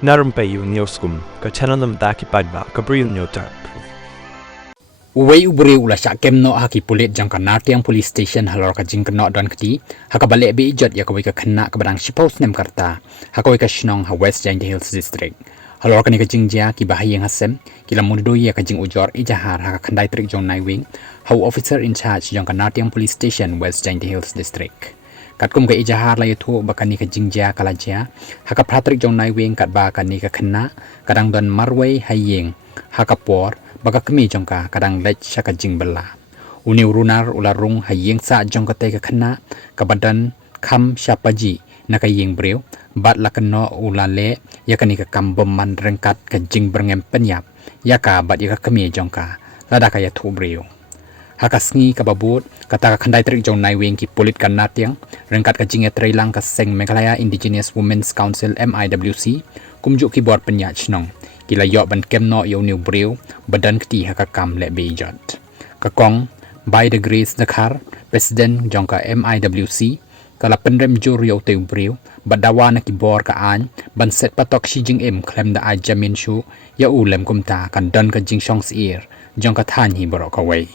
Narum Bayu Neoskum, Kachanam Daki Padba, Gabriel Nyotarp. Uway ubre ula sya kem no haki pulit jang Kanartiang Police Station halor ka jing keno don kti haka balik be ijot ya kawai ka kena ka barang Shipaus nem karta hakawai ka shnong ha West Giant Hills District halor ka ni ka jing ja ki bahayeng hasem kila mundo ya ka jing ujor ijahar haka khandai trik jong nai wing how officer in charge jang Kanartiang Police Station West Giant Hills District kat kum ka ijahar la yuthu bakani ka jing ja kala ja haka pratrik jong nai wing kat ba ka ni ka kena kadang don marway hayeng haka por baka kami jongka kadang lech shaka jing bela uni urunar ularung hayeng sa jongka te ka khana ka badan kham shapaji naka yeng breu bat lakano ulale yakani ka kambom man rengkat ka jing berngem penyap yaka bat yaka kami jongka lada ka ya thu breu hakasngi ka babut kata ka khandai trik jong nai weng ki polit kan natiang rengkat ka jing etreilang ka seng Meghalaya Indigenous Women's Council MIWC kumjuk ki bor penyat chnong kila yok ban kem no yo new breu badan kti haka kam le bejot kakong by the grace dakar president jongka MIWC kala pendrem jur yo te breu badawa na ki bor ka an ban set patok shi jing em klem da ajamin shu ya ulem kumta kan don ka jing shongs ear jongka than hi borok away